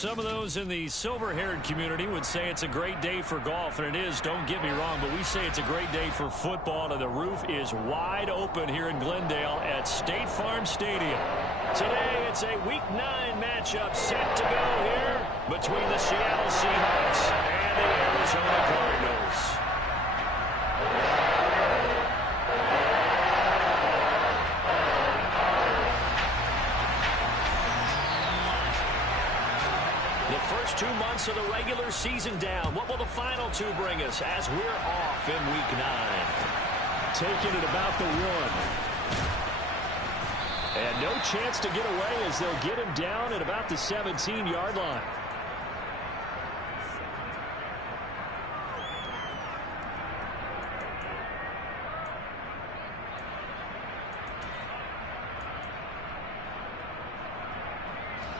Some of those in the silver-haired community would say it's a great day for golf, and it is, don't get me wrong, but we say it's a great day for football, and the roof is wide open here in Glendale at State Farm Stadium. Today, it's a Week 9 matchup set to go here between the Seattle Seahawks and the Arizona Cardinals. The first 2 months of the regular season down. What will the final 2 bring us as we're off in Week 9? Taking it about the 1. And no chance to get away as they'll get him down at about the 17-yard line.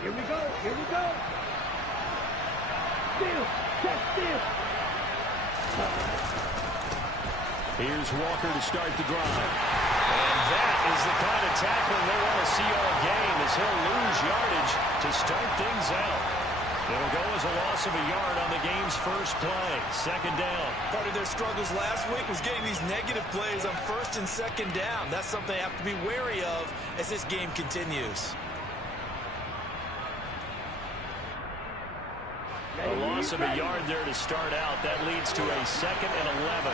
Here we go. Here we go. Still. Here's Walker to start the drive. And that is the kind of tackling they want to see all game as he'll lose yardage to start things out. It'll go as a loss of a yard on the game's first play. Second down. Part of their struggles last week was getting these negative plays on first and second down. That's something they have to be wary of as this game continues. A loss of a yard there to start out. That leads to a 2nd and 11.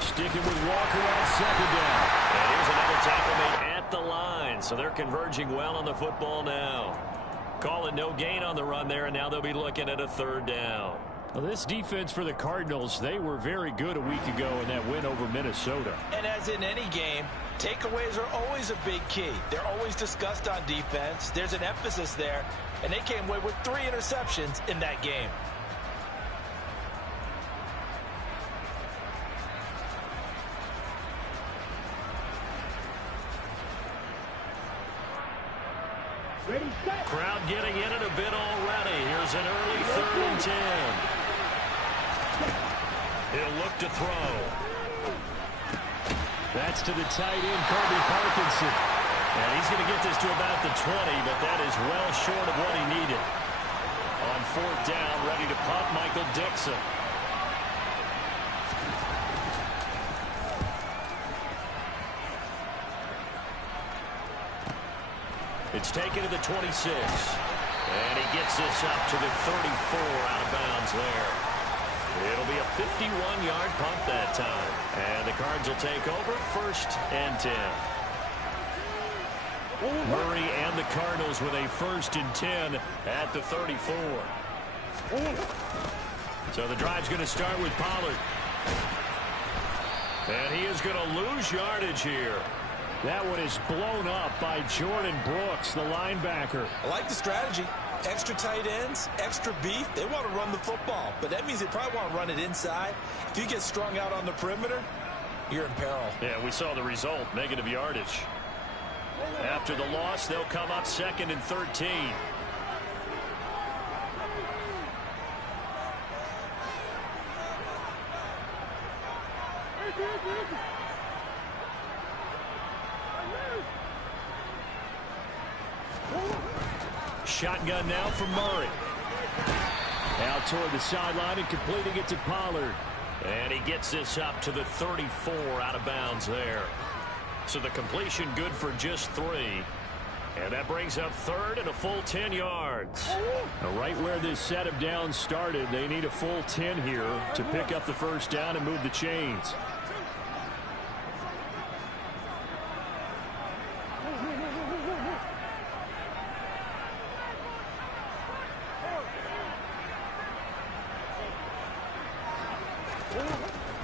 Sticking with Walker on second down. And here's another tackle made at the line. So they're converging well on the football now. Call it no gain on the run there, and now they'll be looking at a 3rd down. Well, this defense for the Cardinals, they were very good a week ago in that win over Minnesota. And as in any game, takeaways are always a big key. They're always discussed on defense. There's an emphasis there, and they came away with 3 interceptions in that game. Ready, set. Crowd getting in it a bit already. Here's an early 3rd and 10. He'll look to throw. That's to the tight end, Kobe Parkinson. And he's going to get this to about the 20, but that is well short of what he needed. On 4th down, ready to punt, Michael Dixon. It's taken to the 26. And he gets this up to the 34 out of bounds there. It'll be a 51-yard punt that time. And the Cards will take over 1st and 10. Murray and the Cardinals with a 1st and 10 at the 34. So the drive's going to start with Pollard. And he is going to lose yardage here. That one is blown up by Jordan Brooks, the linebacker. I like the strategy. Extra tight ends, extra beef. They want to run the football, but that means they probably want to run it inside. If you get strung out on the perimeter, you're in peril. Yeah, we saw the result, negative yardage. After the loss, they'll come up 2nd and 13. Shotgun now from Murray. Out toward the sideline and completing it to Pollard. And he gets this up to the 34 out of bounds there. So the completion good for just 3. And that brings up 3rd and a full 10 yards. Now, right where this set of downs started, they need a full 10 here to pick up the 1st down and move the chains.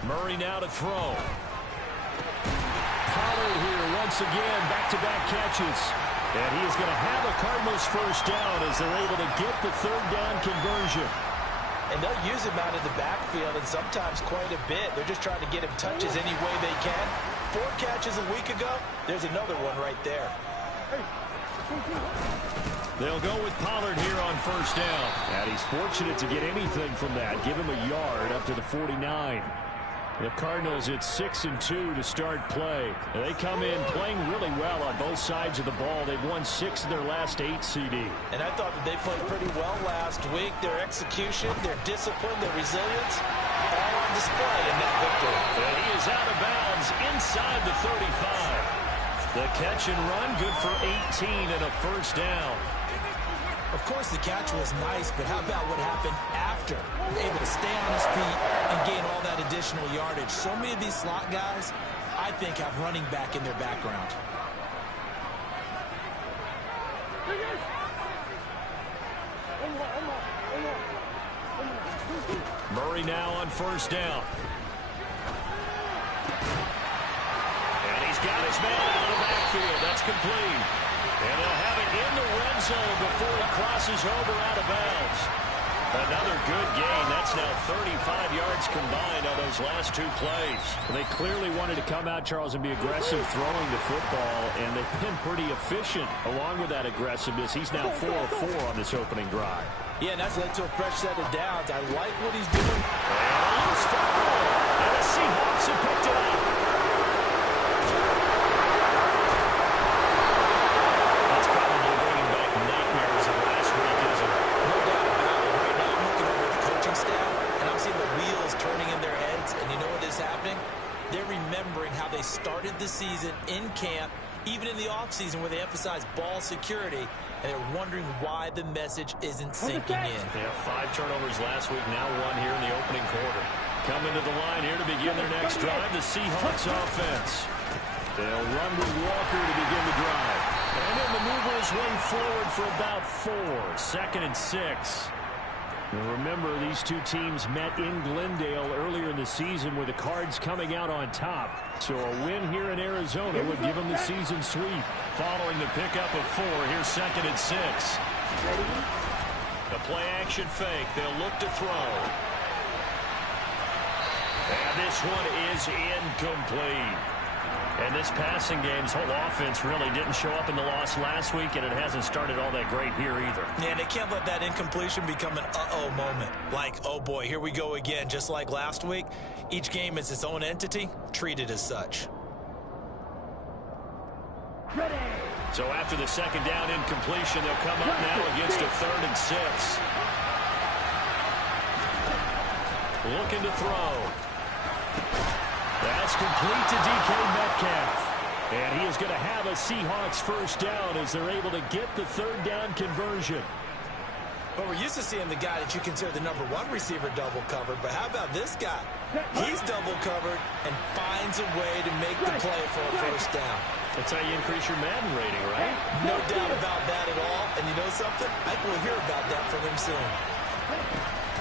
Murray now to throw. Pollard here once again, back-to-back catches. And he is going to have a Cardinals 1st down as they're able to get the 3rd down conversion. And they'll use him out of the backfield and sometimes quite a bit. They're just trying to get him touches any way they can. 4 catches a week ago. There's another one right there. They'll go with Pollard here on 1st down. And he's fortunate to get anything from that. Give him a yard up to the 49. The Cardinals at 6-2 to start play. They come in playing really well on both sides of the ball. They've won 6 of their last 8, CD. And I thought that they played pretty well last week. Their execution, their discipline, their resilience, all on display in that victory. And he is out of bounds inside the 35. The catch and run, good for 18 and a first down. Of course, the catch was nice, but how about what happened after? Able to stay on his feet and gain all that additional yardage. So many of these slot guys, I think, have running back in their background. Murray now on first down. And he's got his man out of the backfield. That's complete. And they'll have it in the red zone before he crosses over out of bounds. Another good gain. That's now 35 yards combined on those last 2 plays. They clearly wanted to come out, Charles, and be aggressive throwing the football, and they've been pretty efficient along with that aggressiveness. He's now 4 of 4 on this opening drive. Yeah, and that's led to a fresh set of downs. I like what he's doing. And a loose football. And the Seahawks have picked it up. That's probably bringing back nightmares of last week, isn't it? No doubt about it. Right now, I'm looking over the coaching staff, and I'm seeing the wheels turning in their heads. And you know what is happening? They're remembering how they started the season in camp, even in the offseason where they emphasized ball security, and they're wondering why the message isn't sinking in. Yeah, 5 turnovers last week, now 1 here in the opening quarter. Coming to the line here to begin their next drive, the Seahawks offense. They'll run with Walker to begin the drive. And then the maneuver his way forward for about 4. 2nd and 6. And remember, these 2 teams met in Glendale earlier in the season with the Cards coming out on top. So a win here in Arizona would give them the season sweep. Following the pickup of 4, here's 2nd and 6. The play action fake. They'll look to throw. And this one is incomplete. And this passing game's whole offense really didn't show up in the loss last week, and it hasn't started all that great here either. Yeah, they can't let that incompletion become an uh-oh moment. Like, oh boy, here we go again, just like last week. Each game is its own entity, treated as such. So after the 2nd down incompletion, they'll come up now against a 3rd and 6. Looking to throw. That's complete to DK Metcalf. And he is going to have a Seahawks first down as they're able to get the 3rd down conversion. But we're used to seeing the guy that you consider the #1 receiver double covered. But how about this guy? He's double covered and finds a way to make the play for a first down. That's how you increase your Madden rating, right? No doubt about that at all. And you know something? I think we'll hear about that from him soon.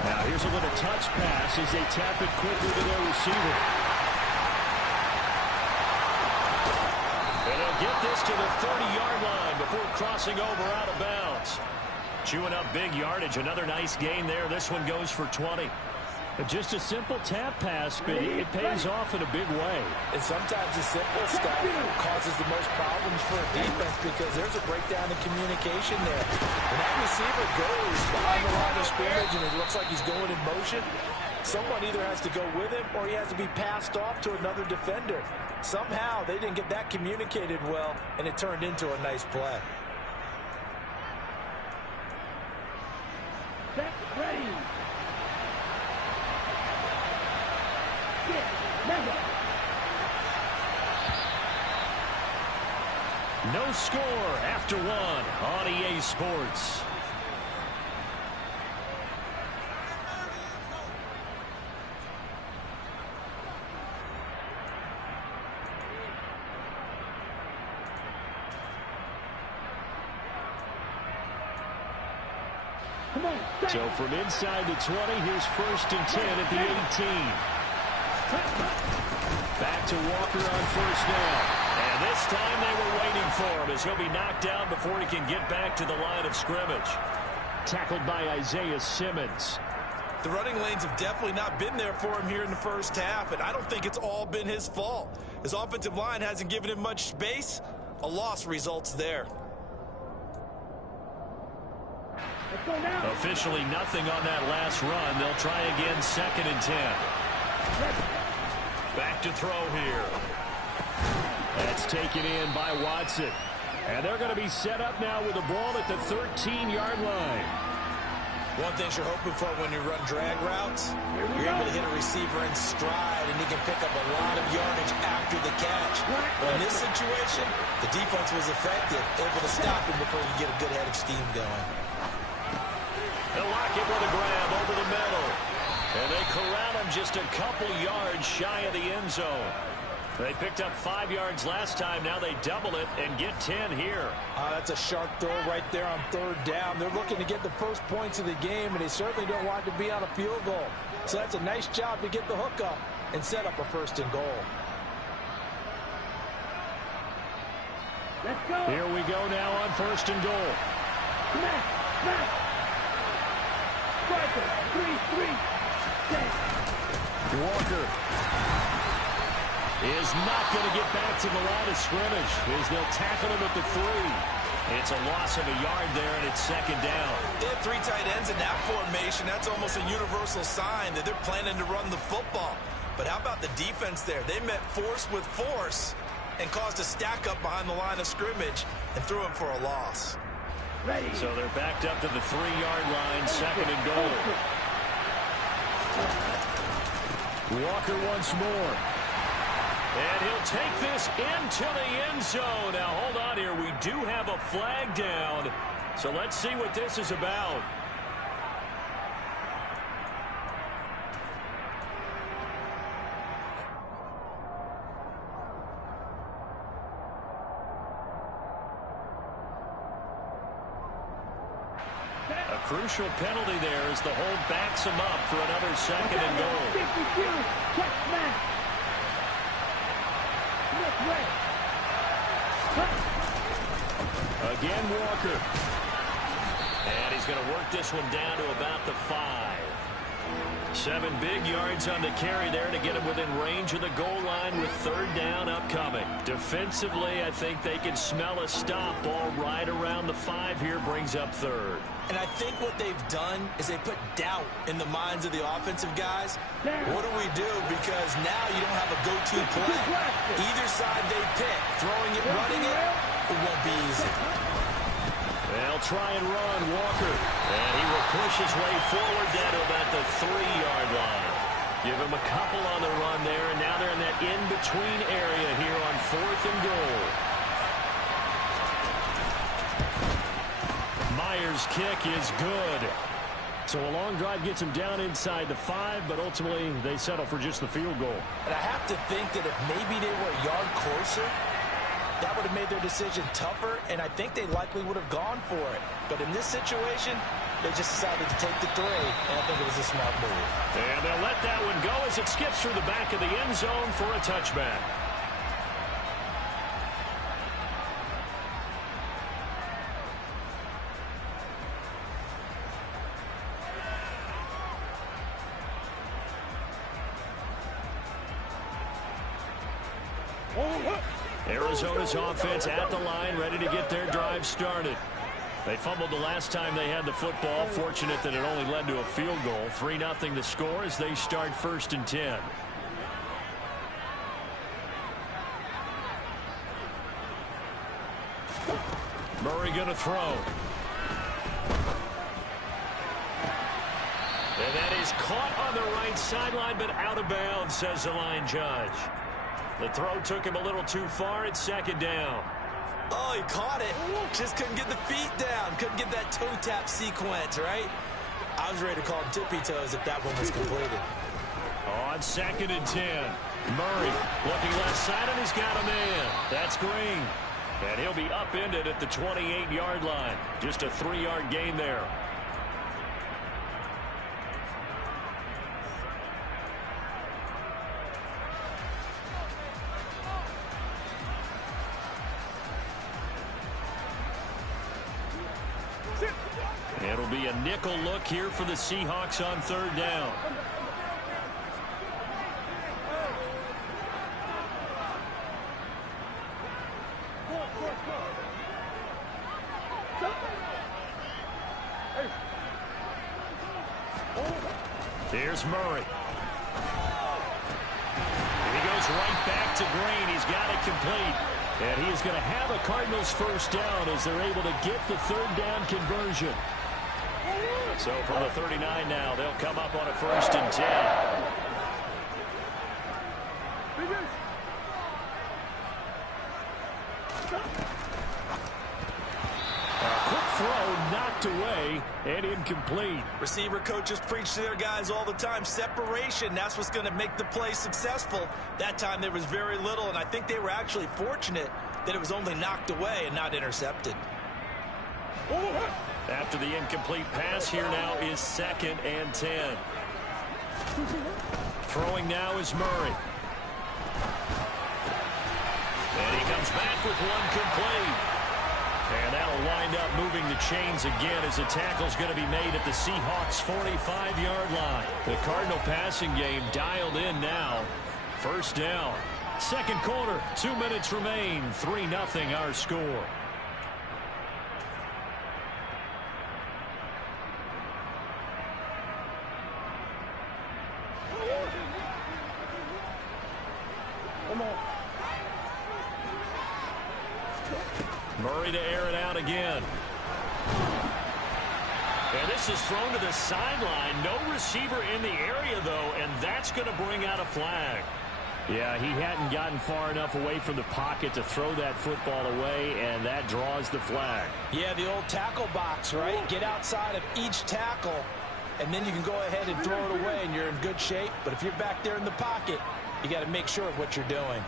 Now here's a little touch pass as they tap it quickly to their receiver. And they'll get this to the 30-yard line before crossing over out of bounds. Chewing up big yardage. Another nice gain there. This one goes for 20. Just a simple tap pass, but it pays off in a big way. And sometimes the simple stuff causes the most problems for a defense because there's a breakdown in communication there. When that receiver goes behind the line of scrimmage and it looks like he's going in motion, someone either has to go with him or he has to be passed off to another defender. Somehow they didn't get that communicated well, and it turned into a nice play. Set, ready. No score after 1 on EA Sports. So from inside the 20, here's 1st and 10 at the 18. Back to Walker on first down. And this time they were waiting for him as he'll be knocked down before he can get back to the line of scrimmage. Tackled by Isaiah Simmons. The running lanes have definitely not been there for him here in the first half, and I don't think it's all been his fault. His offensive line hasn't given him much space. A loss results there. Officially nothing on that last run. They'll try again 2nd and 10. Back to throw here. That's taken in by Watson. And they're going to be set up now with the ball at the 13-yard line. One thing you're hoping for when you run drag routes, you're able to hit a receiver in stride, and he can pick up a lot of yardage after the catch. But in this situation, the defense was effective, able to stop him before he get a good head of steam going. They'll lock it with a grab over the middle. And they corral him just a couple yards shy of the end zone. They picked up 5 yards last time. Now they double it and get 10 here. That's a sharp throw right there on third down. They're looking to get the first points of the game, and they certainly don't want to be on a field goal. So that's a nice job to get the hook up and set up a first and goal. Let's go. Here we go now on first and goal. Smash, smash. Striker, 3-3. Walker is not going to get back to the line of scrimmage as they'll tackle him at the 3. It's a loss of a yard there, and it's second down. They have 3 tight ends in that formation. That's almost a universal sign that they're planning to run the football. But how about the defense there? They met force with force and caused a stack up behind the line of scrimmage and threw him for a loss. Ready. So they're backed up to the 3-yard line, second and goal. Walker once more. And he'll take this into the end zone. Now, hold on here. We do have a flag down. So let's see what this is about. A crucial penalty there as the hold backs him up for another second and goal. Check smash. Again, Walker. And he's going to work this one down to about the 5. 7 big yards on the carry there to get him within range of the goal line with third down upcoming. Defensively, I think they can smell a stop. Ball right around the 5 here brings up third. And I think what they've done is they put doubt in the minds of the offensive guys. What do we do? Because now you don't have a go-to play. Either side they pick, throwing it, running it, it won't be easy. They'll try and run, Walker. And he will push his way forward down to about the 3-yard line. Give him a couple on the run there, and now they're in that in-between area here on 4th and goal. Myers' kick is good. So a long drive gets him down inside the 5, but ultimately they settle for just the field goal. And I have to think that if maybe they were a yard closer, that would have made their decision tougher, and I think they likely would have gone for it. But in this situation, they just decided to take the 3, and I think it was a smart move. And they'll let that one go as it skips through the back of the end zone for a touchback. Arizona's offense at the line, ready to get their drive started. They fumbled the last time they had the football. Fortunate that it only led to a field goal. 3-0 the score as they start 1st and 10. Murray going to throw. And that is caught on the right sideline, but out of bounds, says the line judge. The throw took him a little too far. It's 2nd down. Oh, he caught it. Just couldn't get the feet down. Couldn't get that toe tap sequence, right? I was ready to call him tippy toes if that one was completed. On 2nd and 10. Murray looking left side, and he's got a man. That's Green. And he'll be upended at the 28-yard line. Just a 3-yard gain there. It'll be a nickel look here for the Seahawks on 3rd down. Here's Murray. Here he goes right back to Green. He's got it complete. And he is going to have a Cardinals first down as they're able to get the third down conversion. So from the 39 now, they'll come up on a 1st and 10. Throw knocked away and incomplete. Receiver coaches preach to their guys all the time. Separation, that's what's going to make the play successful. That time there was very little, and I think they were actually fortunate that it was only knocked away and not intercepted. After the incomplete pass, here now is 2nd and 10. Throwing now is Murray. And he comes back with one complete. And that'll wind up moving the chains again as the tackle's going to be made at the Seahawks' 45-yard line. The Cardinal passing game dialed in now. First down. Second quarter, 2 minutes remain. 3-0 our score. Come on. Murray to air it out again. And this is thrown to the sideline. No receiver in the area, though, and that's going to bring out a flag. Yeah, he hadn't gotten far enough away from the pocket to throw that football away, and that draws the flag. Yeah, the old tackle box, right? Get outside of each tackle, and then you can go ahead and throw it away, and you're in good shape. But if you're back there in the pocket, you got to make sure of what you're doing.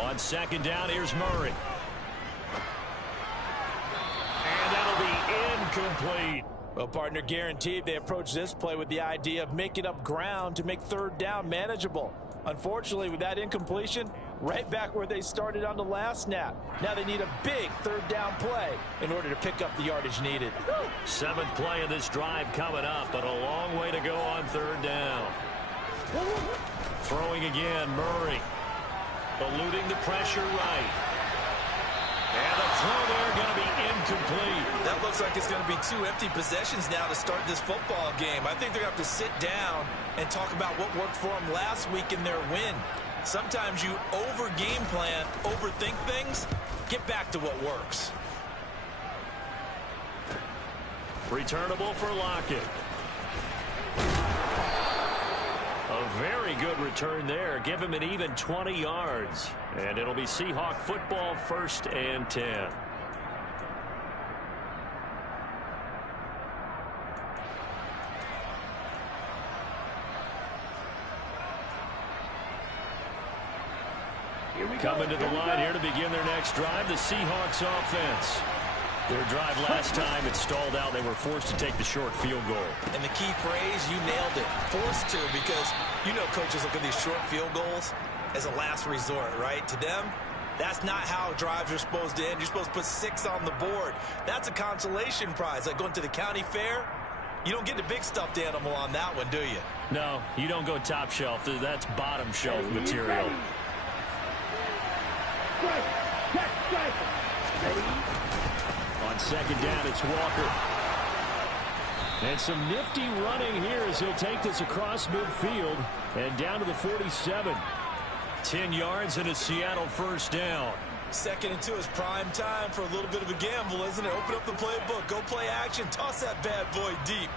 On 2nd down, here's Murray. And that'll be incomplete. Well, partner, guaranteed they approach this play with the idea of making up ground to make 3rd down manageable. Unfortunately, with that incompletion, right back where they started on the last snap. Now they need a big 3rd down play in order to pick up the yardage needed. 7th play of this drive coming up, but a long way to go on 3rd down. Throwing again, Murray. Eluding the pressure right. And the throw there going to be incomplete. That looks like it's going to be 2 empty possessions now to start this football game. I think they're going to have to sit down and talk about what worked for them last week in their win. Sometimes you over-game plan, overthink things. Get back to what works. Returnable for Lockett. A very good return there. Give him an even 20 yards. And it'll be Seahawk football, 1st and 10. Coming to the line here to begin their next drive, the Seahawks offense. Their drive last time, it stalled out. They were forced to take the short field goal. And the key phrase, you nailed it. Forced to, because you know coaches look at these short field goals as a last resort, right? To them, that's not how drives are supposed to end. You're supposed to put 6 on the board. That's a consolation prize. Like going to the county fair, you don't get the big stuffed animal on that one, do you? No, you don't go top shelf. That's bottom shelf material. On 2nd down, it's Walker. And some nifty running here as he'll take this across midfield and down to the 47. 10 yards and a Seattle first down. 2nd and 2 is prime time for a little bit of a gamble, isn't it? Open up the playbook, go play action, toss that bad boy deep.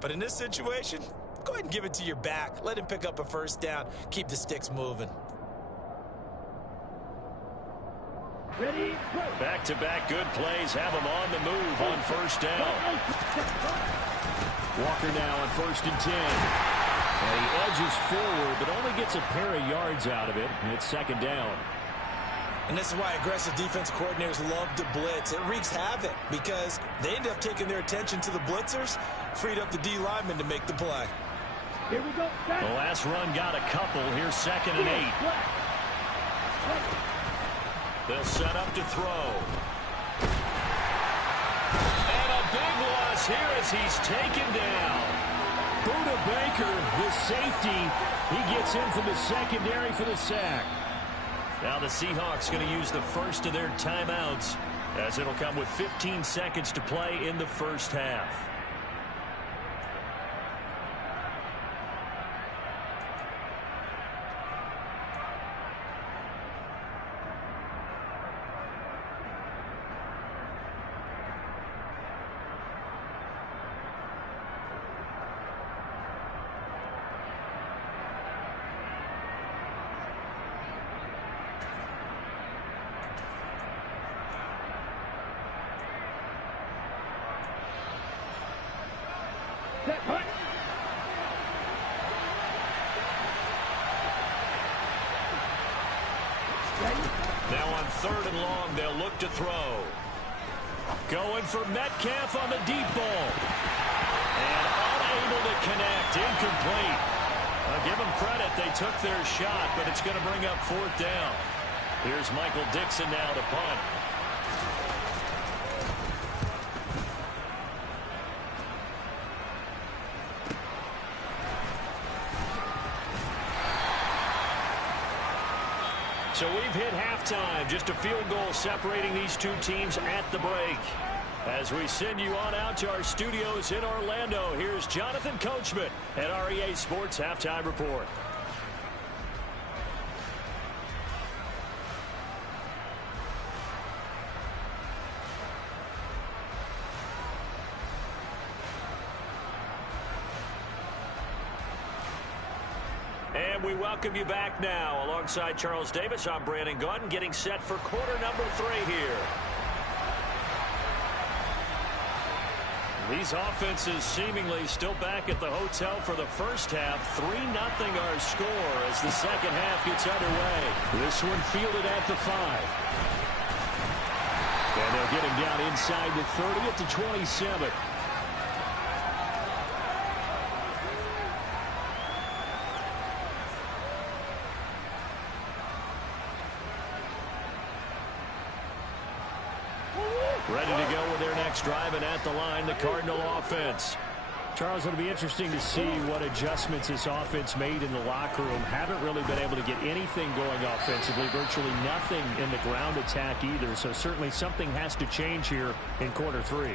But in this situation, go ahead and give it to your back. Let him pick up a first down. Keep the sticks moving. Ready, go. Back-to-back good plays have him on the move on 1st down. Walker now on 1st and 10. And he edges forward, but only gets a pair of yards out of it. And it's 2nd down. And this is why aggressive defense coordinators love to blitz. It wreaks havoc because they end up taking their attention to the blitzers, freed up the D lineman to make the play. Here we go. The last run got a couple. Here's 2nd and 8. They'll set up to throw. And a big loss here as he's taken down. Buda Baker, the safety, he gets in from the secondary for the sack. Now the Seahawks going to use the first of their timeouts as it'll come with 15 seconds to play in the first half. Set, punt. Now on 3rd and long, they'll look to throw. Going for Metcalf on the deep ball. And unable to connect. Incomplete. I'll give them credit. They took their shot, but it's going to bring up 4th down. Here's Michael Dixon now to punt. So we've hit halftime. Just a field goal separating these two teams at the break. As we send you on out to our studios in Orlando, here's Jonathan Coachman at REA Sports Halftime Report. And we welcome you back now. Alongside Charles Davis, I'm Brandon Gaudin, getting set for quarter number 3 here. These offenses seemingly still back at the hotel for the first half. 3-0 our score as the second half gets underway. This one fielded at the 5. And they'll get him down inside the 30 at the 27. Ready to go with their next drive, and at the line, the Cardinal offense. Charles, it'll be interesting to see what adjustments this offense made in the locker room. Haven't really been able to get anything going offensively, virtually nothing in the ground attack either. So certainly something has to change here in quarter 3.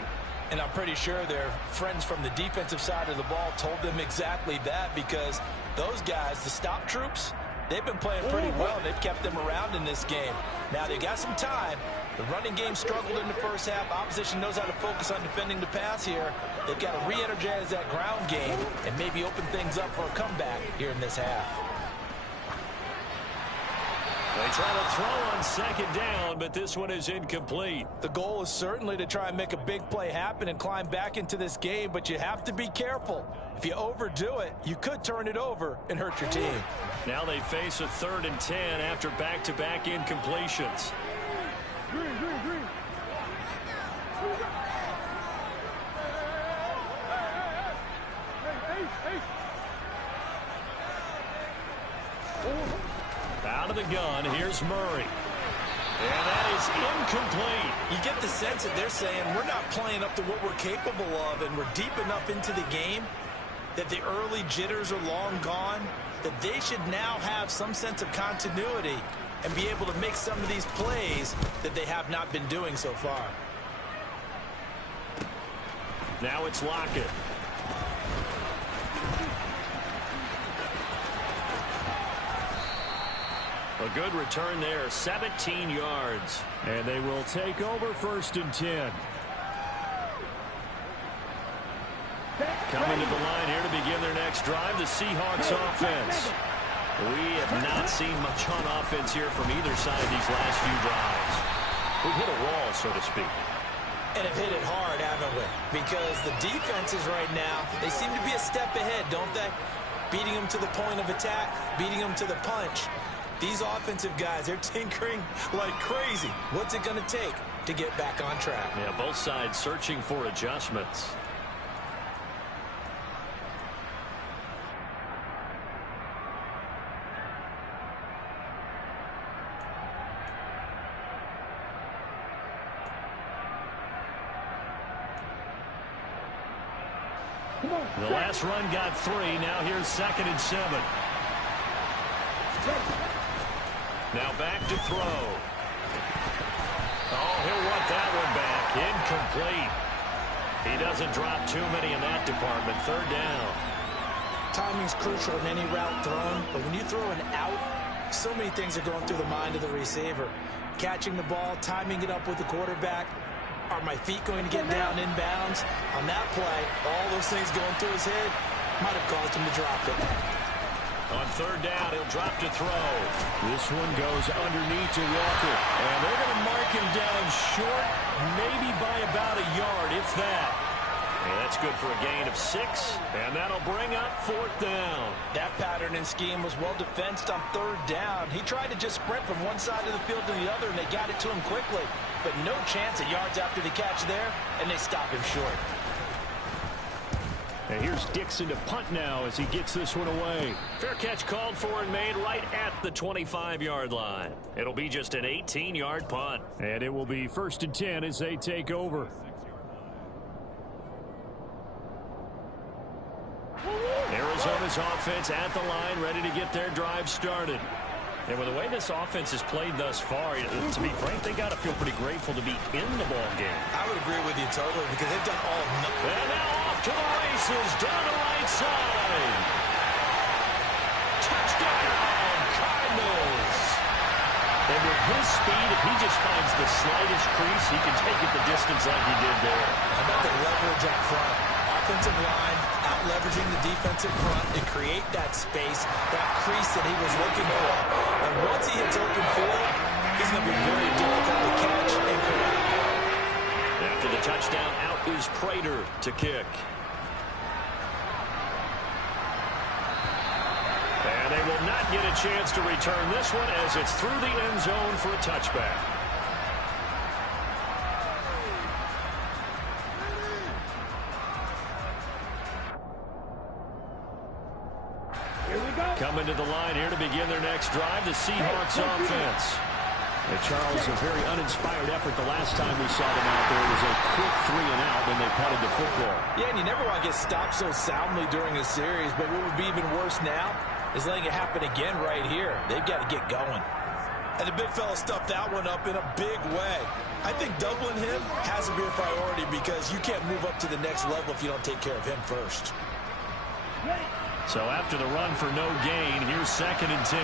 And I'm pretty sure their friends from the defensive side of the ball told them exactly that, because those guys, the stop troops, they've been playing pretty well. They've kept them around in this game. Now they got some time. The running game struggled in the first half. Opposition knows how to focus on defending the pass here. They've got to re-energize that ground game and maybe open things up for a comeback here in this half. They try to throw on 2nd down, but this one is incomplete. The goal is certainly to try and make a big play happen and climb back into this game, but you have to be careful. If you overdo it, you could turn it over and hurt your team. Now they face a 3rd and 10 after back-to-back incompletions. Green. Out of the gun, here's Murray. And that is incomplete. You get the sense that they're saying we're not playing up to what we're capable of, and we're deep enough into the game that the early jitters are long gone, that they should now have some sense of continuity and be able to make some of these plays that they have not been doing so far. Now it's Lockett. A good return there, 17 yards. And they will take over 1st and 10. Coming to the line here to begin their next drive, the Seahawks offense. We have not seen much on offense here from either side these last few drives. We've hit a wall, so to speak. And have hit it hard, haven't we? Because the defenses right now, they seem to be a step ahead, don't they? Beating them to the point of attack, beating them to the punch. These offensive guys, they're tinkering like crazy. What's it going to take to get back on track? Yeah, both sides searching for adjustments. The last run got 3. Now here's 2nd and 7. Now back to throw. Oh, he'll want that one back. Incomplete. He doesn't drop too many in that department. Third down. Timing's crucial in any route thrown, but when you throw an out, so many things are going through the mind of the receiver. Catching the ball, timing it up with the quarterback. Are my feet going to get down inbounds? On that play, all those things going through his head might have caused him to drop it. On third down, he'll drop to throw. This one goes underneath to Walker. And they're going to mark him down short, maybe by about a yard, if that. And that's good for a gain of 6, and that'll bring up fourth down. That pattern and scheme was well defensed on third down. He tried to just sprint from one side of the field to the other, and they got it to him quickly. But no chance of yards after the catch there, and they stop him short. And here's Dixon to punt now as he gets this one away. Fair catch called for and made right at the 25-yard line. It'll be just an 18-yard punt. And it will be 1st and 10 as they take over. Arizona's offense at the line, ready to get their drive started. And with the way this offense has played thus far, to be frank, they got to feel pretty grateful to be in the ball game. I would agree with you totally because they've done all of nothing. And now off to the races, down the right side. Touchdown, Cardinals. And with his speed, if he just finds the slightest crease, he can take it the distance like he did there. How about the leverage up front? Offensive line out-leveraging the defensive front to create that space, that crease that he was looking for. And once he hits open field, he's going to be very difficult to catch and correct. After the touchdown, out is Prater to kick. And they will not get a chance to return this one as it's through the end zone for a touchback. Coming to the line here to begin their next drive, the Seahawks offense. And Charles, a very uninspired effort the last time we saw them out there. It was a quick 3 and out when they punted the football. Yeah, and you never want to get stopped so soundly during a series, but what would be even worse now is letting it happen again right here. They've got to get going. And the big fella stuffed that one up in a big way. I think doubling him has to be a priority because you can't move up to the next level if you don't take care of him first. So after the run for no gain, here's 2nd and 10.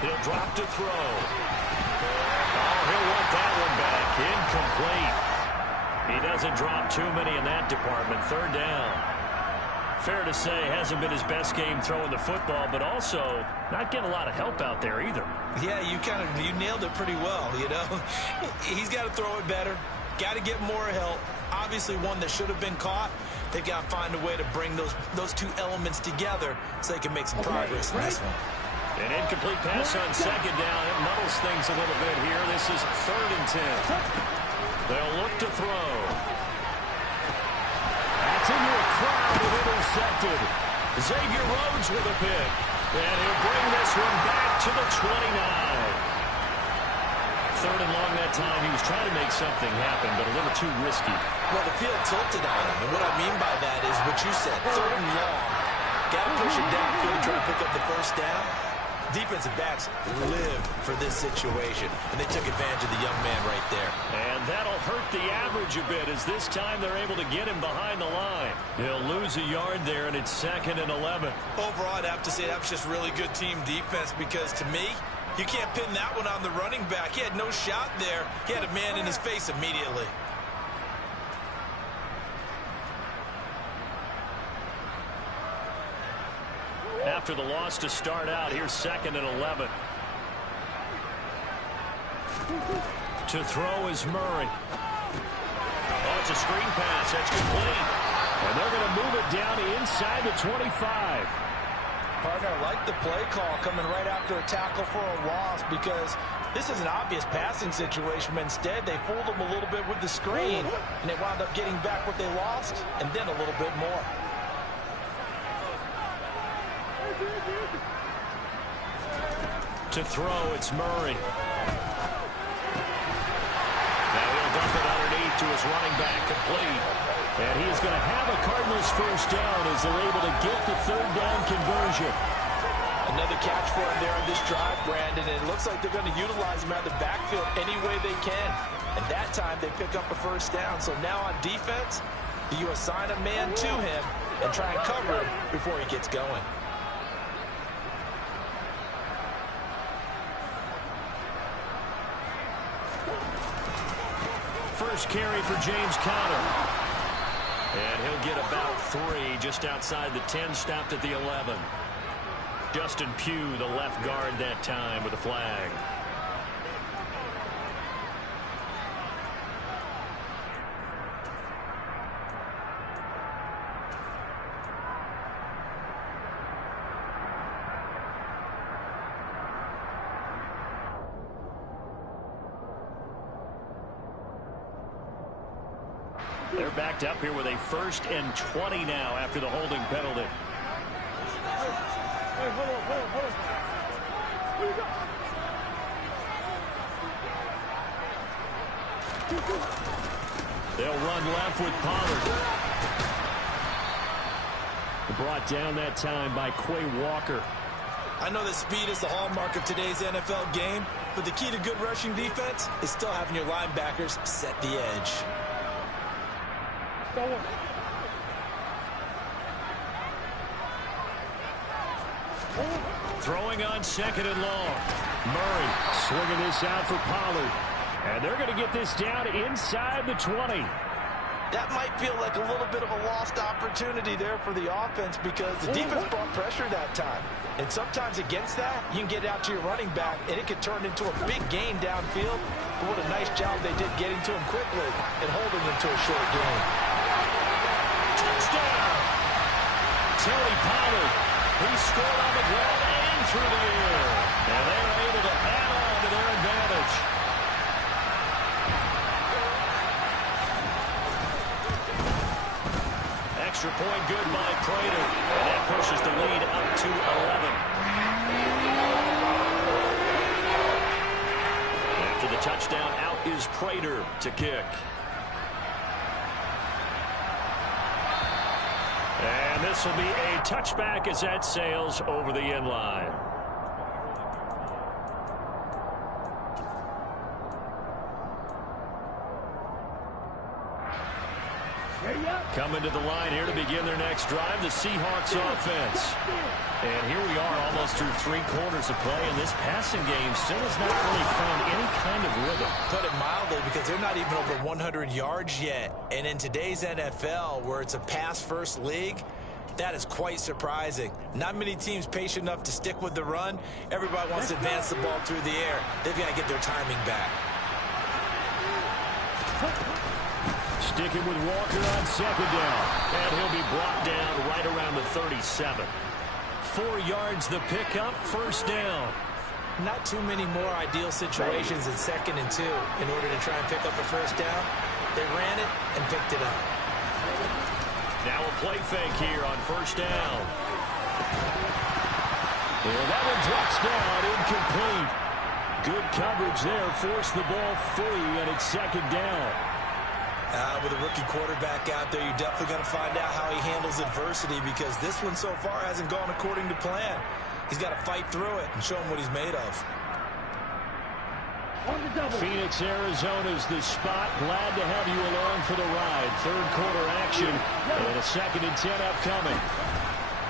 He'll drop to throw. Oh, he'll want that one back. Incomplete. He doesn't drop too many in that department. Third down. Fair to say, hasn't been his best game throwing the football, but also not getting a lot of help out there either. Yeah, you nailed it pretty well, you know. He's got to throw it better. Got to get more help. Obviously one that should have been caught. They've got to find a way to bring those two elements together so they can make some progress in this one. An incomplete pass on 2nd down. It muddles things a little bit here. This is 3rd and 10. They'll look to throw. That's into a crowd and intercepted. Xavier Rhodes with a pick. And he'll bring this one back to the 29. 3rd and long that time. He was trying to make something happen, but a little too risky. Well, the field tilted on him, and what I mean by that is what you said, 3rd and long. Got to push it downfield to try to pick up the first down. Defensive backs live for this situation, and they took advantage of the young man right there. And that'll hurt the average a bit as this time they're able to get him behind the line. He'll lose a yard there, and it's 2nd and 11. Overall, I'd have to say that was just really good team defense because, to me, you can't pin that one on the running back. He had no shot there. He had a man in his face immediately. After the loss to start out, here's 2nd and 11. To throw is Murray. Oh, it's a screen pass. That's complete. And they're going to move it down inside the 25. Partner, I like the play call coming right after a tackle for a loss because this is an obvious passing situation, but instead they fooled them a little bit with the screen, and they wound up getting back what they lost and then a little bit more. To throw, it's Murray. Now he'll dump it underneath to his running back, complete. And he is going to have a Cardinals first down as they're able to get the 3rd down conversion. Another catch for him there on this drive, Brandon, and it looks like they're going to utilize him out of the backfield any way they can. And that time they pick up a first down. So now on defense, you assign a man to him and try and cover him before he gets going. First carry for James Conner. And he'll get about 3 just outside the 10, stopped at the 11. Justin Pugh, the left guard that time with a flag. They're backed up here with a 1st and 20 now after the holding penalty. Hey, hold on. Where you go? They'll run left with Pollard. Brought down that time by Quay Walker. I know that speed is the hallmark of today's NFL game, but the key to good rushing defense is still having your linebackers set the edge. Throwing on 2nd and long. Murray swinging this out for Pollard. And they're going to get this down inside the 20. That might feel like a little bit of a lost opportunity there for the offense because the defense brought pressure that time. And sometimes against that, you can get out to your running back, and it can turn into a big gain downfield. But what a nice job they did getting to him quickly and holding him to a short gain. Touchdown! Tony Pollard, he scored on the ground and through the air. And they are able to add on to their advantage. Extra point good by Prater. And that pushes the lead up to 11. After the touchdown, out is Prater to kick. And this will be a touchback as that sails over the end line. Coming to the line here to begin their next drive, the Seahawks offense. And here we are almost through 3 quarters of play, and this passing game still has not really found any kind of rhythm. Put it mildly, because they're not even over 100 yards yet. And in today's NFL, where it's a pass-first league, that is quite surprising. Not many teams patient enough to stick with the run. Everybody wants to advance the ball through the air. They've got to get their timing back. Sticking with Walker on 2nd down. And he'll be brought down right around the 37. 4 yards the pickup, 1st down. Not too many more ideal situations in 2nd and 2 in order to try and pick up a 1st down. They ran it and picked it up. Now a play fake here on 1st down. And that one drops down, incomplete. Good coverage there, forced the ball free, and it's 2nd down. With a rookie quarterback out there, you're definitely going to find out how he handles adversity because this one so far hasn't gone according to plan. He's got to fight through it and show him what he's made of. Phoenix, Arizona's the spot. Glad to have you along for the ride. 3rd quarter action and a 2nd and 10 upcoming.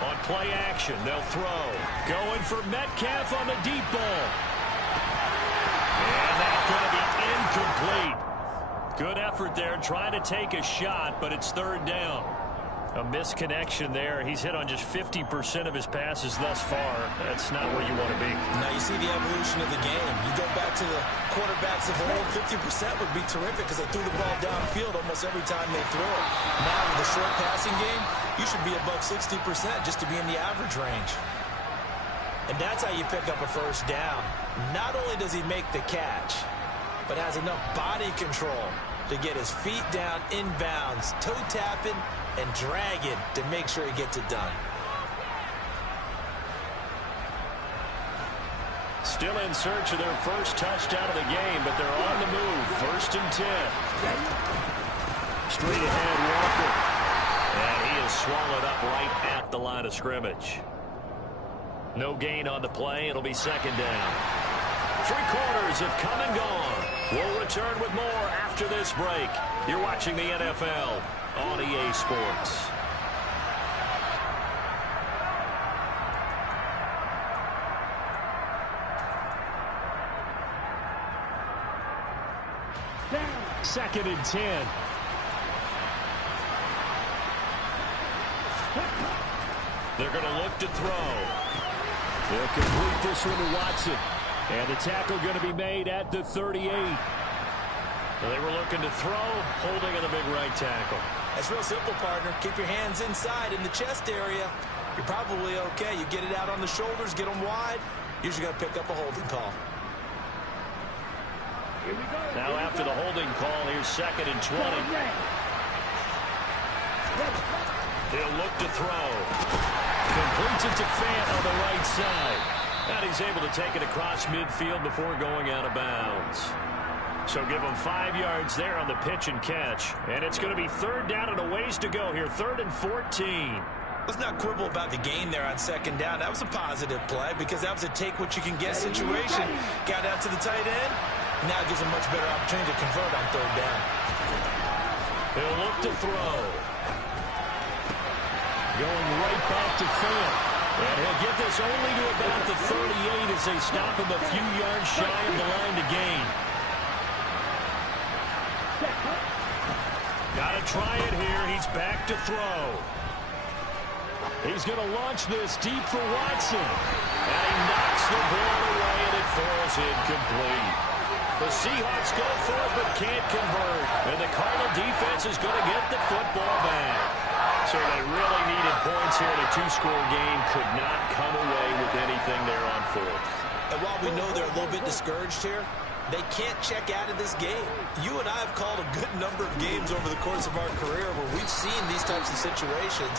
On play action, they'll throw. Going for Metcalf on the deep ball. And that's going to be incomplete. Good effort there, trying to take a shot, but it's 3rd down. A misconnection there. He's hit on just 50% of his passes thus far. That's not where you want to be. Now you see the evolution of the game. You go back to the quarterbacks of old, 50% would be terrific because they threw the ball downfield almost every time they threw it. Now with the short passing game, you should be above 60% just to be in the average range. And that's how you pick up a 1st down. Not only does he make the catch, but has enough body control to get his feet down inbounds, toe tapping and dragging to make sure he gets it done. Still in search of their first touchdown of the game, but they're on the move. 1st and 10. Straight ahead, Walker. And he is swallowed up right at the line of scrimmage. No gain on the play. It'll be second down. 3 quarters have come and gone. We'll return with more after this break. You're watching the NFL on EA Sports. Second and 10. They're going to look to throw. They'll complete this one to Watson. And the tackle going to be made at the 38. They were looking to throw, holding on the big right tackle. That's real simple, partner. Keep your hands inside in the chest area. You're probably okay. You get it out on the shoulders, get them wide. Usually going to pick up a holding call. Now after the holding call, here's second and 20. He'll look to throw. Completes it to Fant on the right side. And he's able to take it across midfield before going out of bounds. So give him 5 yards there on the pitch and catch. And it's going to be third down and a ways to go here. 3rd and 14. Let's not quibble about the gain there on second down. That was a positive play because that was a take-what-you-can-get situation. Got out to the tight end. Now it gives him a much better opportunity to convert on third down. He'll look to throw. Going right back to Fant. And he'll get this only to about the 38 as they stop him a few yards shy of the line to gain. Got to try it here. He's back to throw. He's going to launch this deep for Watson. And he knocks the ball away, and it falls incomplete. The Seahawks go for it, but can't convert. And the Cardinal defense is going to get the football back. So they really needed points here in a 2-score game. Could not come away with anything there on 4th. And while we know they're a little bit discouraged here, they can't check out of this game. You and I have called a good number of games over the course of our career where we've seen these types of situations.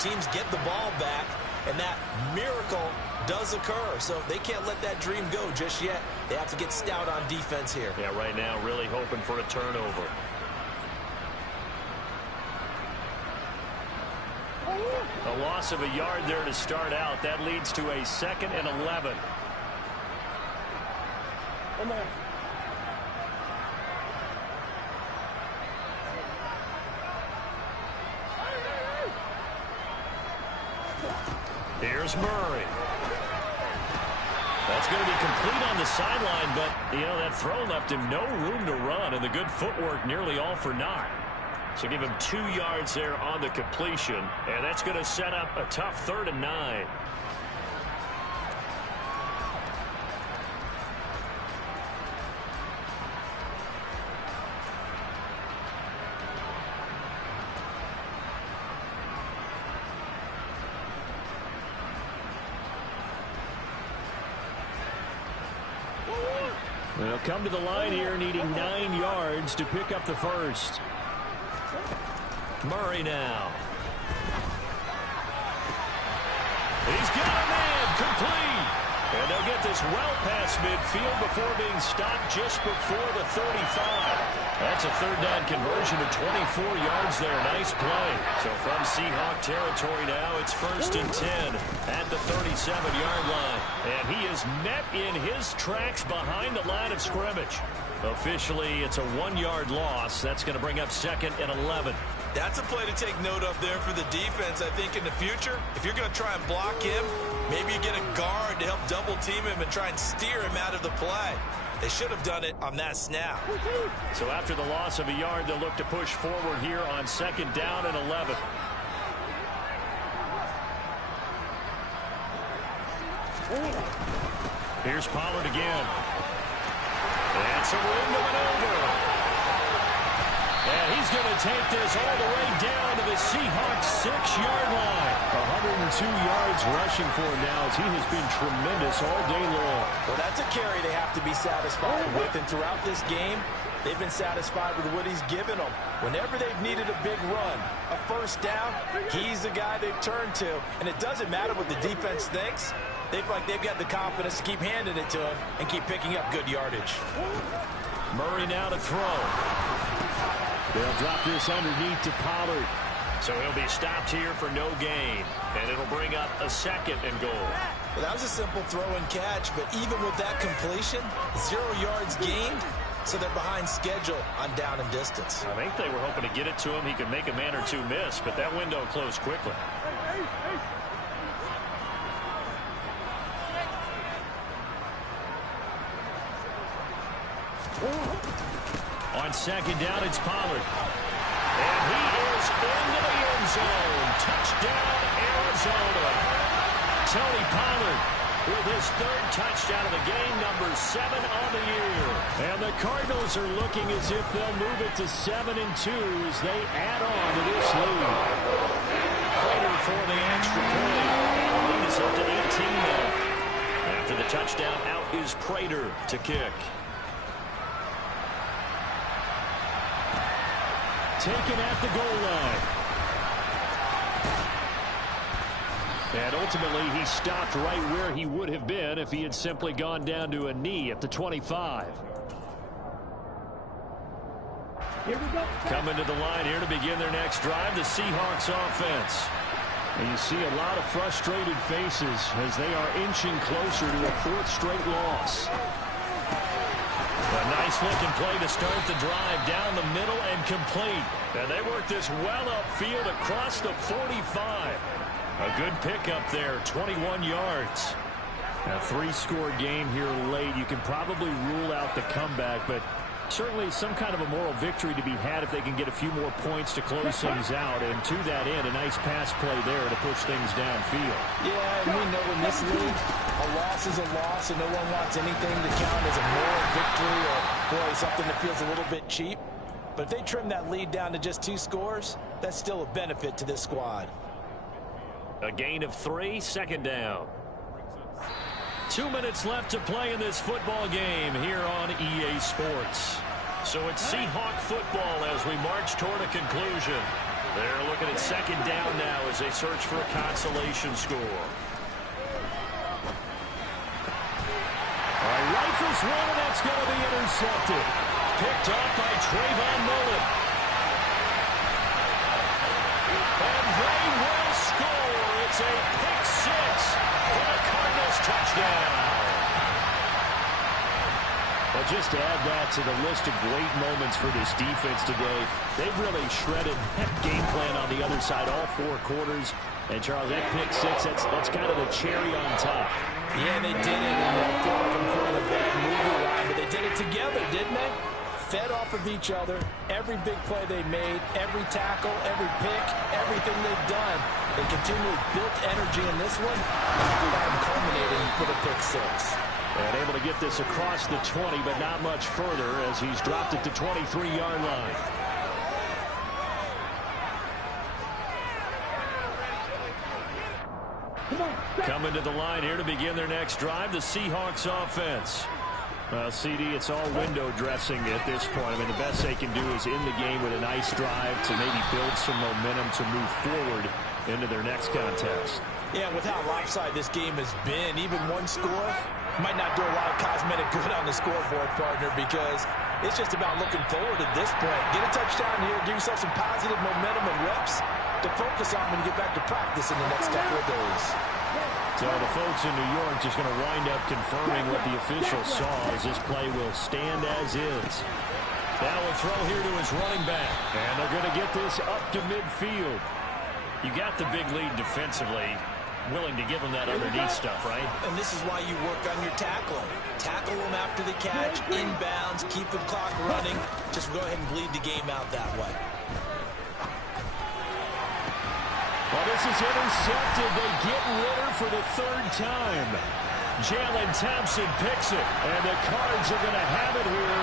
Teams get the ball back, and that miracle does occur. So they can't let that dream go just yet. They have to get stout on defense here. Yeah, right now really hoping for a turnover. A loss of a yard there to start out. That leads to a 2nd and 11. Here's Murray. That's going to be complete on the sideline, but, that throw left him no room to run, and the good footwork nearly all for naught. So give him 2 yards there on the completion, and that's going to set up a tough 3rd and 9. They'll come to the line here needing 9 yards to pick up the first. Murray now. He's got a man complete. And they'll get this well past midfield before being stopped just before the 35. That's a 3rd down conversion of 24 yards there. Nice play. So from Seahawk territory now, it's 1st and 10 at the 37-yard line. And he is met in his tracks behind the line of scrimmage. Officially, it's a 1-yard loss. That's going to bring up 2nd and 11. That's a play to take note of there for the defense. I think in the future, if you're going to try and block him, maybe you get a guard to help double team him and try and steer him out of the play. They should have done it on that snap. So after the loss of a yard, they'll look to push forward here on 2nd down and 11. Here's Pollard again. And some room to maneuver. And he's going to take this all the way down to the Seahawks 6-yard line. 102 yards rushing for him now as he has been tremendous all day long. Well, that's a carry they have to be satisfied with. And throughout this game, they've been satisfied with what he's given them. Whenever they've needed a big run, a 1st down, he's the guy they've turned to. And it doesn't matter what the defense thinks. They've got the confidence to keep handing it to him and keep picking up good yardage. Murray now to throw. They'll drop this underneath to Pollard. So he'll be stopped here for no gain. And it'll bring up a 2nd and goal. Well, that was a simple throw and catch, but even with that completion, 0 yards gained, so they're behind schedule on down and distance. I think they were hoping to get it to him. He could make a man or two miss, but that window closed quickly. On second down, it's Pollard. And he is into the end zone. Touchdown, Arizona. Tony Pollard with his 3rd touchdown of the game, number 7 on the year. And the Cardinals are looking as if they'll move it to 7-2 as they add on to this lead. Prater for the extra point. And the lead is up to 18 now. After the touchdown, out is Prater to kick. Taken at the goal line. And ultimately, he stopped right where he would have been if he had simply gone down to a knee at the 25. Here we go. Coming to the line here to begin their next drive, the Seahawks offense. And you see a lot of frustrated faces as they are inching closer to a 4th straight loss. A nice-looking play to start the drive down the middle and complete. And they work this well upfield across the 45. A good pickup there, 21 yards. A 3-score game here late. You can probably rule out the comeback, but certainly some kind of a moral victory to be had if they can get a few more points to close things out. And to that end, a nice pass play there to push things downfield. Yeah, and we know in this league, a loss is a loss, and no one wants anything to count as a moral victory or, boy, something that feels a little bit cheap. But if they trim that lead down to just 2 scores, that's still a benefit to this squad. A gain of 3, second down. 2 minutes left to play in this football game here on EA Sports. So it's Seahawk football as we march toward a conclusion. They're looking at second down now as they search for a consolation score. All right, rifles one, and that's going to be intercepted. Picked up by Trayvon Mullen. And they will score. It's a pick 6 for the Cardinals touchdown. Well, just to add that to the list of great moments for this defense today, they've really shredded that game plan on the other side all 4 quarters. And, Charles, that pick 6, that's kind of the cherry on top. Yeah, they did it, and I feel like I'm putting a bad movie line, but they did it together, didn't they? Fed off of each other, every big play they made, every tackle, every pick, everything they've done. They continually built energy in this one, and culminating with a pick 6. And able to get this across the 20, but not much further as he's dropped it to 23-yard line. Coming to the line here to begin their next drive, the Seahawks offense. Well, CD, it's all window dressing at this point. I mean, the best they can do is end the game with a nice drive to maybe build some momentum to move forward into their next contest. Yeah, with how lopsided this game has been, even 1 score might not do a lot of cosmetic good on the scoreboard, partner, because it's just about looking forward at this point. Get a touchdown here, give yourself some positive momentum and reps to focus on when you get back to practice in the next couple of days. So the folks in New York just going to wind up confirming what the officials saw as this play will stand as is. Now a throw here to his running back. And they're going to get this up to midfield. You got the big lead defensively. Willing to give them that underneath stuff, right? And this is why you work on your tackling. Tackle them after the catch, inbounds, keep the clock running. Just go ahead and bleed the game out that way. Well, this is intercepted. They get Ritter for the 3rd time. Jalen Thompson picks it, and the Cards are going to have it here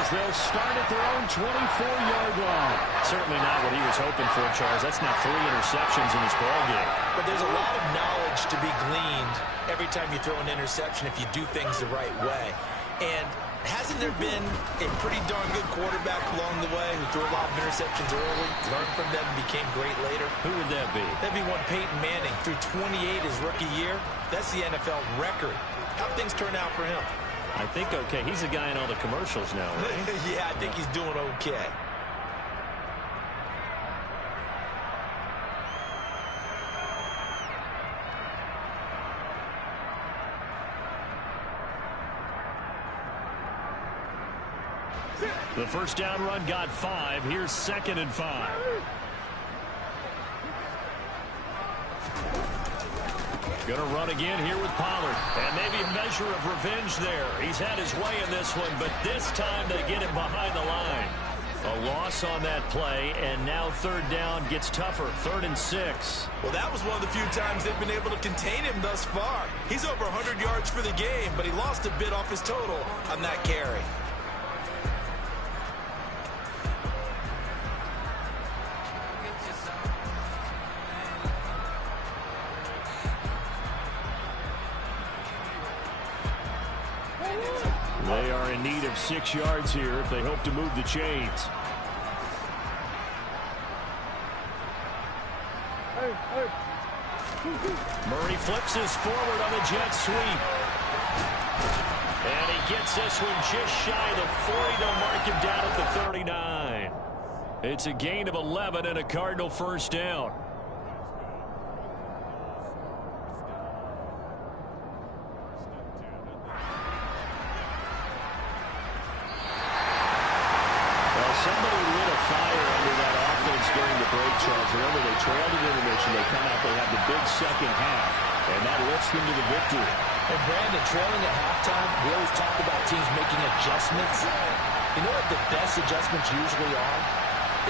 as they'll start at their own 24-yard line. Certainly not what he was hoping for, Charles. That's now 3 interceptions in this ballgame. But there's a lot of knowledge to be gleaned every time you throw an interception if you do things the right way. And hasn't there been a pretty darn good quarterback along the way who threw a lot of interceptions early, learned from them, and became great later? Who would that be? That'd be one Peyton Manning. Threw 28 his rookie year. That's the NFL record. How'd things turn out for him? I think okay. He's the guy in all the commercials now, right? Yeah, I think he's doing okay. The first down run got 5. Here's 2nd and 5. Going to run again here with Pollard. And maybe a measure of revenge there. He's had his way in this one, but this time they get him behind the line. A loss on that play, and now 3rd down gets tougher. 3rd and 6. Well, that was one of the few times they've been able to contain him thus far. He's over 100 yards for the game, but he lost a bit off his total on that carry. They are in need of 6 yards here if they hope to move the chains. Murray flips us forward on the jet sweep. And he gets this one just shy of the 40. They'll mark him down at the 39. It's a gain of 11 and a Cardinal first down. Somebody lit a fire under that offense during the break, Charles. Remember, they trailed at intermission. They come out, they have the big second half, and that lifts them to the victory. And Brandon, trailing at halftime, we always talk about teams making adjustments. You know what the best adjustments usually are?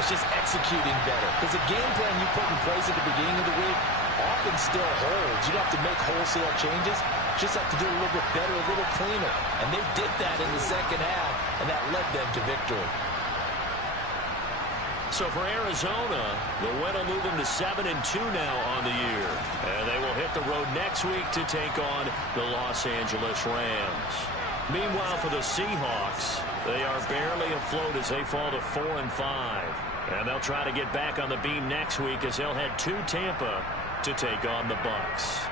It's just executing better. Because the game plan you put in place at the beginning of the week often still holds. You don't have to make wholesale changes. Just have to do a little bit better, a little cleaner. And they did that in the second half, and that led them to victory. So for Arizona, the win will move them to 7-2 now on the year. And they will hit the road next week to take on the Los Angeles Rams. Meanwhile, for the Seahawks, they are barely afloat as they fall to 4-5. And they'll try to get back on the beam next week as they'll head to Tampa to take on the Bucs.